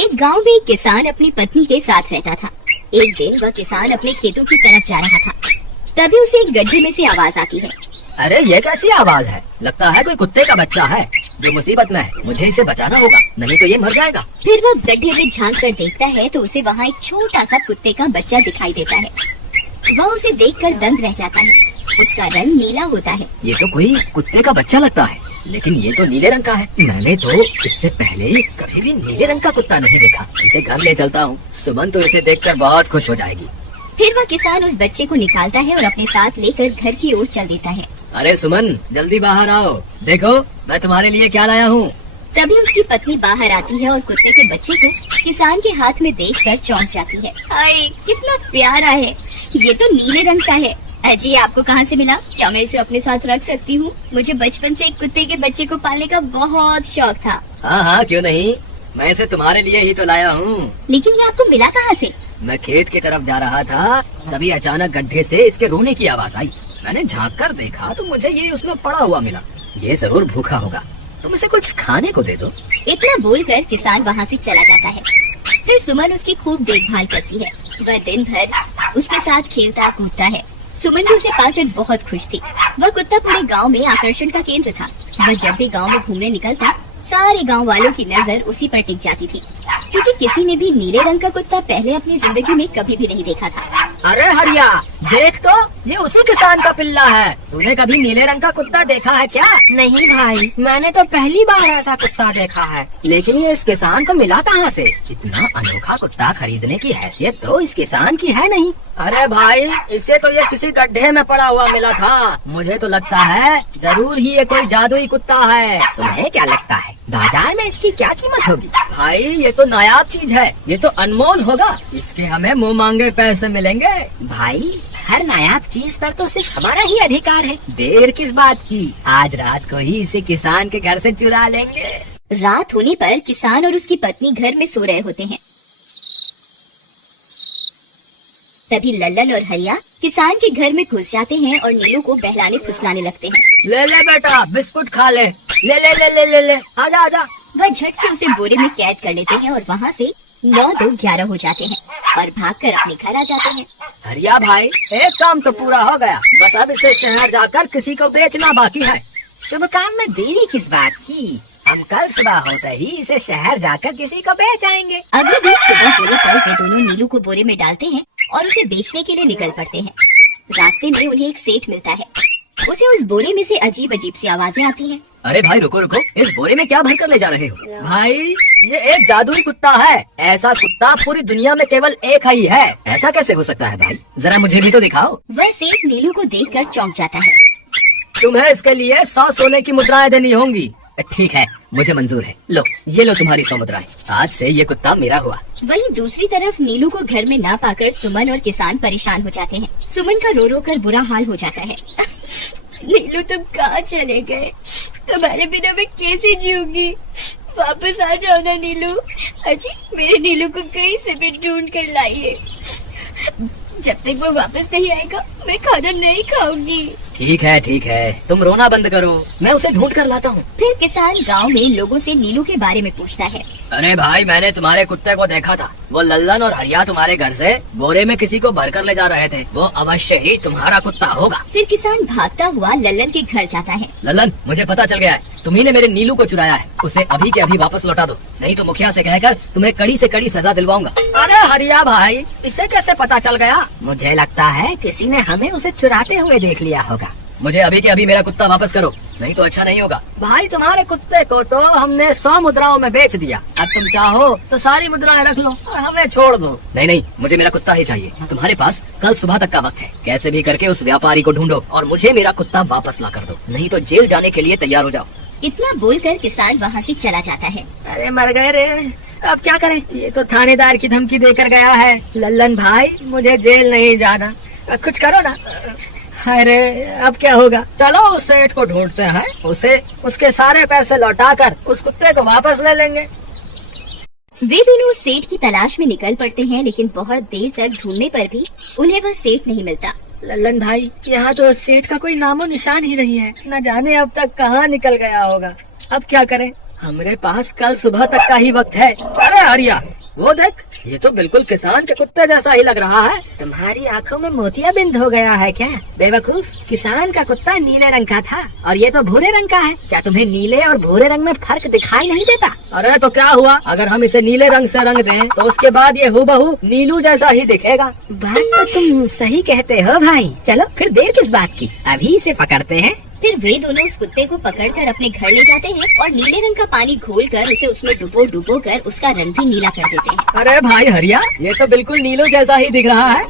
एक गांव में एक किसान अपनी पत्नी के साथ रहता था। एक दिन वह किसान अपने खेतों की तरफ जा रहा था, तभी उसे एक गड्ढे में से आवाज आती है। अरे ये कैसी आवाज है? लगता है कोई कुत्ते का बच्चा है जो मुसीबत में है। मुझे इसे बचाना होगा, नहीं तो ये मर जाएगा। फिर वह गड्ढे में झांक कर देखता है तो उसे वहाँ एक छोटा सा कुत्ते का बच्चा दिखाई देता है। वह उसे देखकर दंग रह जाता है। उसका रंग नीला होता है। ये तो कोई कुत्ते का बच्चा लगता है, लेकिन ये तो नीले रंग का है। मैंने तो इससे पहले कभी भी नीले रंग का कुत्ता नहीं देखा। इसे घर ले चलता हूँ, सुमन तो इसे देखकर बहुत खुश हो जाएगी। फिर वह किसान उस बच्चे को निकालता है और अपने साथ लेकर घर की ओर चल देता है। अरे सुमन, जल्दी बाहर आओ, देखो मैं तुम्हारे लिए क्या लाया हूँ। तभी उसकी पत्नी बाहर आती है और कुत्ते के बच्चे को किसान के हाथ में देखकर चौंक जाती है। हाय, कितना प्यारा है, ये तो नीले रंग का है। अजी, आपको कहाँ से मिला? क्या मैं इसे अपने साथ रख सकती हूँ? मुझे बचपन से एक कुत्ते के बच्चे को पालने का बहुत शौक था। हाँ हाँ, क्यों नहीं, मैं इसे तुम्हारे लिए ही तो लाया हूँ। लेकिन ये आपको मिला कहाँ से? मैं खेत की तरफ जा रहा था, तभी अचानक गड्ढे से इसके रोने की आवाज आई। मैंने झांक कर देखा तो मुझे ये उसमें पड़ा हुआ मिला। ये जरूर भूखा होगा, तुम इसे कुछ खाने को दे दो। इतना बोलकर किसान वहाँ से चला जाता है। फिर सुमन उसकी खूब देखभाल करती है। वह दिन भर उसके साथ खेलता कूदता है। सुमन भी उसे पाकर बहुत खुश थी। वह कुत्ता पूरे गांव में आकर्षण का केंद्र था। वह जब भी गांव में घूमने निकलता, सारे गांव वालों की नजर उसी पर टिक जाती थी, क्योंकि किसी ने भी नीले रंग का कुत्ता पहले अपनी जिंदगी में कभी भी नहीं देखा था। अरे हरिया, देख तो, ये उसी किसान का पिल्ला है। तूने कभी नीले रंग का कुत्ता देखा है क्या? नहीं भाई, मैंने तो पहली बार ऐसा कुत्ता देखा है। लेकिन ये इस किसान को मिला कहाँ से? इतना अनोखा कुत्ता खरीदने की हैसियत तो इस किसान की है नहीं। अरे भाई, इससे तो ये किसी गड्ढे में पड़ा हुआ मिला था। मुझे तो लगता है जरूर ही ये कोई जादुई कुत्ता है। तुम्हें क्या लगता है बाजार में इसकी क्या कीमत होगी? भाई, ये तो नायाब चीज है, ये तो अनमोल होगा। इसके हमें मुँह मांगे पैसे मिलेंगे। भाई, हर नायाब चीज पर तो सिर्फ हमारा ही अधिकार है। देर किस बात की, आज रात को ही इसे किसान के घर से चुरा लेंगे। रात होने पर किसान और उसकी पत्नी घर में सो रहे होते हैं। तभी लल्लन और हरिया किसान के घर में घुस जाते हैं और नीलू को बहलाने फुसलाने लगते हैं। ले ले बेटा, बिस्कुट खा ले। ले ले ले ले ले ले, आजा आजा। वह झट से उसे बोरे में कैद कर लेते हैं और वहाँ से 9-2-11 हो जाते हैं और भागकर अपने घर आ जाते हैं। हरिया भाई, एक काम तो पूरा हो गया, बस अब इसे शहर जाकर किसी को बेचना बाकी है। शुभ काम में देरी किस बात की? हम कल सुबह होते ही इसे शहर जाकर किसी को बेच आएंगे। अगले दिन सुबह होने पर वे दोनों नीलू को बोरे में डालते हैं और उसे बेचने के लिए निकल पड़ते हैं। रास्ते में उन्हें एक सेठ मिलता है। उसे उस बोरे में से अजीब अजीब सी आवाजें आती हैं। अरे भाई रुको रुको, इस बोरे में क्या भर कर ले जा रहे हो? भाई, ये एक जादुई कुत्ता है। ऐसा कुत्ता पूरी दुनिया में केवल एक ही है। ऐसा कैसे हो सकता है भाई? जरा मुझे भी तो दिखाओ। वह सेठ नीलू को देखकर चौंक जाता है। तुम्हें इसके लिए 100 सोने की मुद्राएं देनी होंगी। ठीक है, मुझे मंजूर है। लो, ये लो तुम्हारी 100 मुद्राएं। आज से ये कुत्ता मेरा हुआ। वहीं दूसरी तरफ नीलू को घर में ना पाकर सुमन और किसान परेशान हो जाते हैं। सुमन का रो रो कर बुरा हाल हो जाता है। नीलू, तुम कहाँ चले गए? तुम्हारे बिना मैं कैसे जीऊंगी? वापस आ जाओ ना नीलू। अजी, मेरे नीलू को कहीं से भी ढूंढ कर लाइए। जब तक वो वापस नहीं आएगा मैं खाना नहीं खाऊंगी। ठीक है, तुम रोना बंद करो, मैं उसे ढूंढ कर लाता हूँ। फिर किसान गांव में लोगों से नीलू के बारे में पूछता है। अरे भाई, मैंने तुम्हारे कुत्ते को देखा था। वो लल्लन और हरिया तुम्हारे घर से बोरे में किसी को भर कर ले जा रहे थे। वो अवश्य ही तुम्हारा कुत्ता होगा। फिर किसान भागता हुआ लल्लन के घर जाता है। लल्लन, मुझे पता चल गया है, तुम्ही ने मेरे नीलू को चुराया है। उसे अभी के अभी वापस लौटा दो, नहीं तो मुखिया से कहकर तुम्हें कड़ी से कड़ी सजा दिलवाऊंगा। अरे हरिया भाई, इसे कैसे पता चल गया? मुझे लगता है किसी ने हमें उसे चुराते हुए देख लिया होगा। मुझे अभी के अभी मेरा कुत्ता वापस करो, नहीं तो अच्छा नहीं होगा। भाई, तुम्हारे कुत्ते को तो हमने 100 मुद्राओं में बेच दिया। अब तुम चाहो तो सारी मुद्राएं रख लो और हमें छोड़ दो। नहीं, मुझे मेरा कुत्ता ही चाहिए। तुम्हारे पास कल सुबह तक का वक्त है। कैसे भी करके उस व्यापारी को ढूंढो और मुझे मेरा कुत्ता वापस ला कर दो, नहीं तो जेल जाने के लिए तैयार हो जाओ। इतना बोलकर किसान वहाँ से चला जाता है। अरे मर गए रे, अब क्या करें? ये तो थानेदार की धमकी देकर गया है। लल्लन भाई, मुझे जेल नहीं जाना, कुछ करो ना। अरे अब क्या होगा? चलो उस सेठ को ढूंढते हैं, उसे उसके सारे पैसे लौटाकर उस कुत्ते को वापस ले लेंगे। वे दोनों सेठ की तलाश में निकल पड़ते हैं, लेकिन बहुत देर तक ढूंढने पर भी उन्हें वह सेठ नहीं मिलता। लल्लन भाई, यहाँ तो सेठ का कोई नामो निशान ही नहीं है। न जाने अब तक कहाँ निकल गया होगा। अब क्या करें? हमरे पास कल सुबह तक का ही वक्त है। अरे हरिया, वो देख, ये तो बिल्कुल किसान के कुत्ते जैसा ही लग रहा है। तुम्हारी आंखों में मोतियाबिंद हो गया है क्या बेवकूफ? किसान का कुत्ता नीले रंग का था और ये तो भूरे रंग का है। क्या तुम्हें नीले और भूरे रंग में फर्क दिखाई नहीं देता? अरे तो क्या हुआ, अगर हम इसे नीले रंग से रंग दें तो उसके बाद ये हूबहू नीलू जैसा ही दिखेगा। बात तो तुम सही कहते हो भाई। चलो फिर देर किस बात की, अभी इसे पकड़ते हैं। फिर वे दोनों उस कुत्ते को पकड़कर अपने घर ले जाते हैं और नीले रंग का पानी घोलकर उसे उसमें डुबो कर उसका रंग भी नीला कर देते हैं। अरे भाई हरिया, ये तो बिल्कुल नीलू जैसा ही दिख रहा है।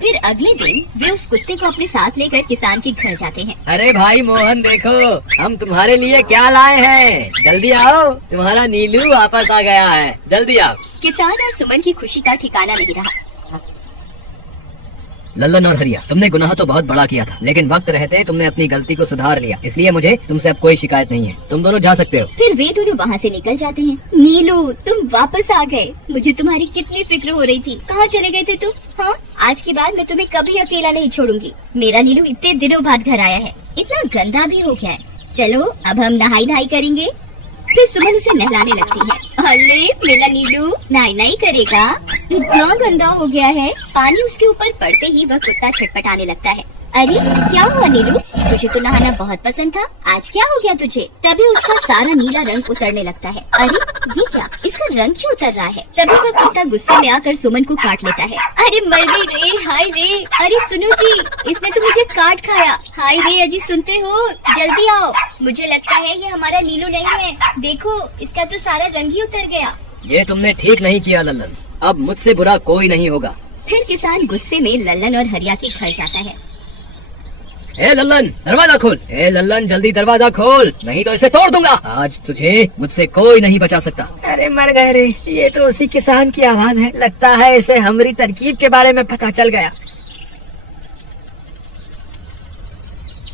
फिर अगले दिन वे उस कुत्ते को अपने साथ लेकर किसान के घर जाते हैं। अरे भाई मोहन, देखो हम तुम्हारे लिए क्या लाए हैं, जल्दी आओ, तुम्हारा नीलू वापस आ गया है, जल्दी आओ। किसान और सुमन की खुशी का ठिकाना नहीं रहा। लल्लन और हरिया, तुमने गुनाह तो बहुत बड़ा किया था, लेकिन वक्त रहते तुमने अपनी गलती को सुधार लिया, इसलिए मुझे तुमसे अब कोई शिकायत नहीं है। तुम दोनों जा सकते हो। फिर वे दोनों वहाँ से निकल जाते हैं। नीलू, तुम वापस आ गए। मुझे तुम्हारी कितनी फिक्र हो रही थी। कहाँ चले गए थे तुम? हाँ, आज के बाद मैं तुम्हें कभी अकेला नहीं छोड़ूंगी। मेरा नीलू इतने दिनों बाद घर आया है, इतना गंदा भी हो गया है। चलो अब हम नहाई करेंगे। फिर सुमन उसे नहलाने लगती है। अरे मेरा नीलू नहाई करेगा, इतना गंदा हो गया है। पानी उसके ऊपर पड़ते ही वह कुत्ता छटपटाने लगता है। अरे क्या हुआ नीलू, तुझे तो नहाना बहुत पसंद था, आज क्या हो गया तुझे? तभी उसका सारा नीला रंग उतरने लगता है। अरे ये क्या, इसका रंग क्यों उतर रहा है? तभी वह कुत्ता गुस्से में आकर सुमन को काट लेता है। अरे मर गई रे, हाय रे। अरे सुनो जी, इसने तो मुझे काट खाया। हाय रे अजी, सुनते हो? जल्दी आओ, मुझे लगता है ये हमारा नीलू नहीं है। देखो, इसका तो सारा रंग ही उतर गया। ये तुमने ठीक नहीं किया लल्लन, अब मुझसे बुरा कोई नहीं होगा। फिर किसान गुस्से में लल्लन और हरिया के घर जाता है। ए लल्लन, दरवाजा खोल। ए लल्लन, जल्दी दरवाजा खोल, नहीं तो इसे तोड़ दूंगा। आज तुझे मुझसे कोई नहीं बचा सकता। अरे मर गए रे, ये तो उसी किसान की आवाज है। लगता है इसे हमारी तरकीब के बारे में पता चल गया।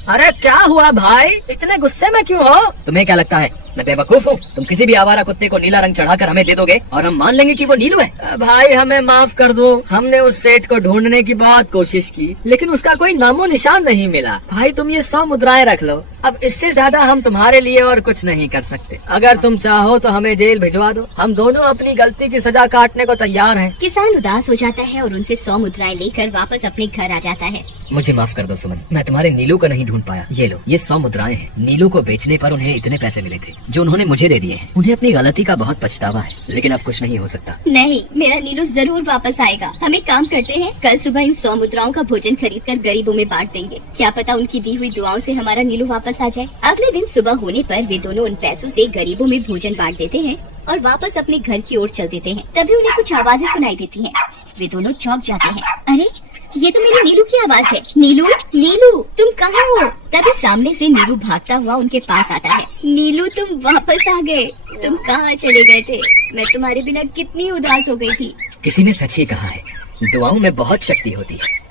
अरे क्या हुआ भाई, इतने गुस्से में क्यों हो? तुम्हें क्या लगता है मैं बेवकूफ हूँ? तुम किसी भी आवारा कुत्ते को नीला रंग चढ़ाकर हमें दे दोगे और हम मान लेंगे कि वो नीलू है? भाई हमें माफ कर दो, हमने उस सेठ को ढूंढने की बहुत कोशिश की, लेकिन उसका कोई नामो निशान नहीं मिला। भाई तुम ये 100 मुद्राएं रख लो, अब इससे ज्यादा हम तुम्हारे लिए और कुछ नहीं कर सकते। अगर तुम चाहो तो हमें जेल भिजवा दो, हम दोनों अपनी गलती की सजा काटने को तैयार हैं। किसान उदास हो जाता है और उनसे 100 मुद्राएं लेकर वापस अपने घर आ जाता है। मुझे माफ कर दो सुमन, मैं तुम्हारे नीलू को नहीं ढूंढ पाया। ये लो, ये 100 मुद्राएं हैं। नीलू को बेचने पर उन्हें इतने पैसे मिले थे जो उन्होंने मुझे दे दिए हैं। उन्हें अपनी गलती का बहुत पछतावा है, लेकिन अब कुछ नहीं हो सकता। नहीं, मेरा नीलू जरूर वापस आएगा। हम एक काम करते हैं, कल सुबह इन 100 मुद्राओं का भोजन खरीदकर गरीबों में बांट देंगे। क्या पता उनकी दी हुई दुआओं से हमारा नीलू वापस आ जाए। अगले दिन सुबह होने पर वे दोनों उन पैसों से गरीबों में भोजन बांट देते हैं और वापस अपने घर की ओर चल देते हैं। तभी उन्हें कुछ आवाजें सुनाई देती हैं। वे दोनों चौंक जाते हैं। अरे ये तो मेरे नीलू की आवाज है। नीलू, नीलू तुम कहाँ हो? तभी सामने से नीलू भागता हुआ उनके पास आता है। नीलू तुम वापस आ गए, तुम कहाँ चले गए थे? मैं तुम्हारे बिना कितनी उदास हो गई थी। किसी ने सच ही कहा है, दुआओं में बहुत शक्ति होती है।